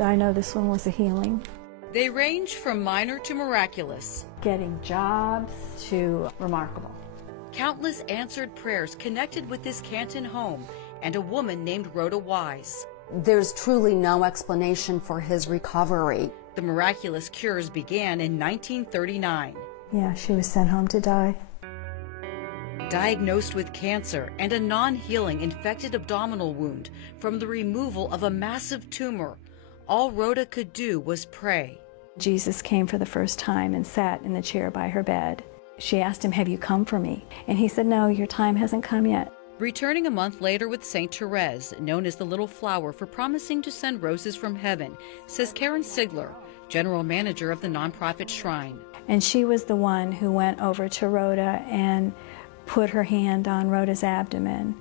I know this one was a healing. They range from minor to miraculous. Getting jobs to remarkable. Countless answered prayers connected with this Canton home and a woman named Rhoda Wise. There's truly no explanation for his recovery. The miraculous cures began in 1939. Yeah, she was sent home to die. Diagnosed with cancer and a non-healing infected abdominal wound from the removal of a massive tumor, all Rhoda could do was pray. Jesus came for the first time and sat in the chair by her bed. She asked him, "Have you come for me?" And he said, "No, your time hasn't come yet." Returning a month later with Saint Therese, known as the Little Flower for promising to send roses from heaven, says Karen Sigler, general manager of the nonprofit shrine. And she was the one who went over to Rhoda and put her hand on Rhoda's abdomen,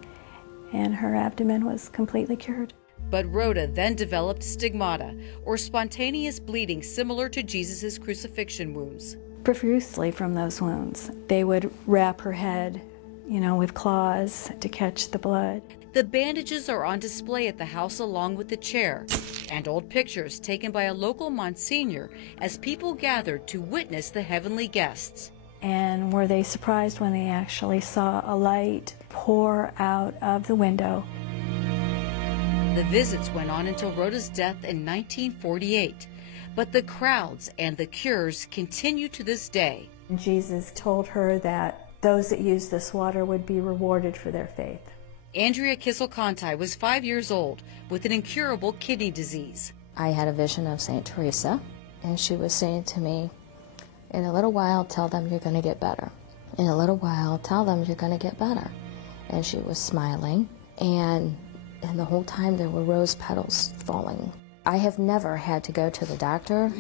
and her abdomen was completely cured. But Rhoda then developed stigmata, or spontaneous bleeding similar to Jesus' crucifixion wounds. Profusely from those wounds. They would wrap her head, with claws to catch the blood. The bandages are on display at the house along with the chair, and old pictures taken by a local Monsignor as people gathered to witness the heavenly guests. And were they surprised when they actually saw a light pour out of the window? The visits went on until Rhoda's death in 1948, but the crowds and the cures continue to this day. Jesus told her that those that use this water would be rewarded for their faith. Andrea Kissel-Conti was 5 years old with an incurable kidney disease. I had a vision of Saint Teresa, and she was saying to me, "In a little while, tell them you're going to get better. In a little while, tell them you're going to get better." And she was smiling, and the whole time there were rose petals falling. I have never had to go to the doctor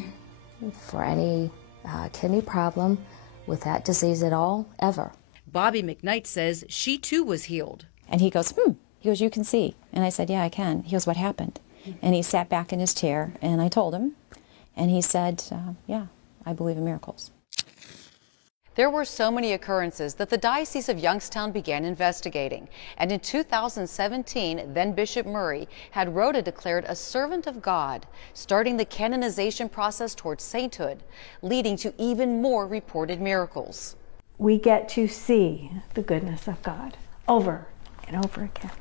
for any kidney problem with that disease at all, ever. Bobby McKnight says she too was healed. And he goes, He goes, "You can see." And I said, "Yeah, I can." He goes, "What happened?" And he sat back in his chair, and I told him, and he said, "Yeah, I believe in miracles." There were so many occurrences that the Diocese of Youngstown began investigating. And in 2017, then Bishop Murray had Rhoda declared a servant of God, starting the canonization process towards sainthood, leading to even more reported miracles. We get to see the goodness of God over and over again.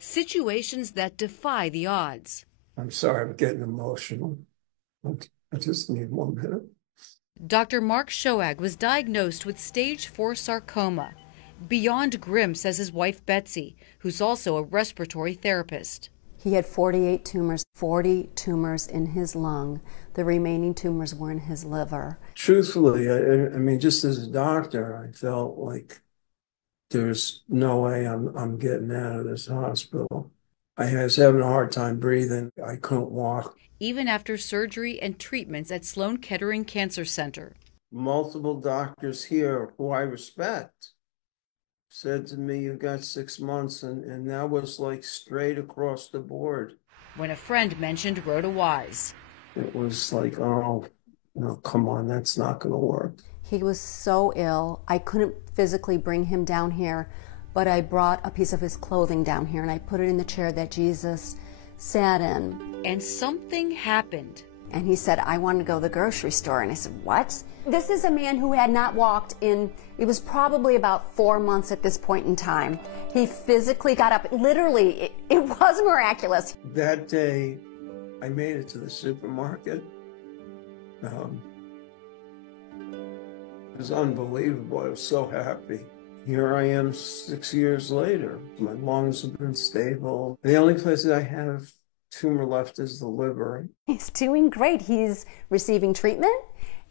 Situations that defy the odds. I'm sorry, I'm getting emotional. I just need 1 minute. Dr. Mark Shoag was diagnosed with stage 4 sarcoma. Beyond grim, says his wife Betsy, who's also a respiratory therapist. He had 48 tumors, 40 tumors in his lung. The remaining tumors were in his liver. Truthfully, I mean, just as a doctor, I felt like there's no way I'm getting out of this hospital. I was having a hard time breathing. I couldn't walk. Even after surgery and treatments at Sloan Kettering Cancer Center. Multiple doctors here who I respect said to me, "You've got 6 months," and that was like straight across the board. When a friend mentioned Rhoda Wise. It was like, oh, no, come on, that's not going to work. He was so ill, I couldn't physically bring him down here, but I brought a piece of his clothing down here and I put it in the chair that Jesus sat in. And something happened. And he said, "I want to go to the grocery store." And I said, "What?" This is a man who had not walked in, it was probably about 4 months at this point in time. He physically got up. Literally, it was miraculous. That day, I made it to the supermarket. It was unbelievable. I was so happy. Here I am 6 years later. My lungs have been stable. The only place that I have tumor left is the liver. He's doing great. He's receiving treatment,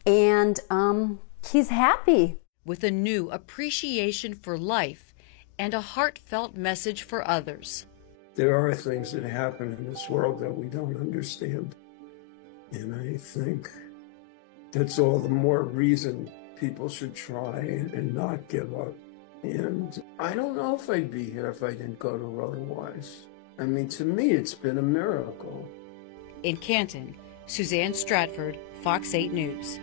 and he's happy. With a new appreciation for life and a heartfelt message for others. There are things that happen in this world that we don't understand. And I think that's all the more reason people should try and not give up. And I don't know if I'd be here if I didn't go to Rhoda Wise. I mean, to me, it's been a miracle. In Canton, Suzanne Stratford, Fox 8 News.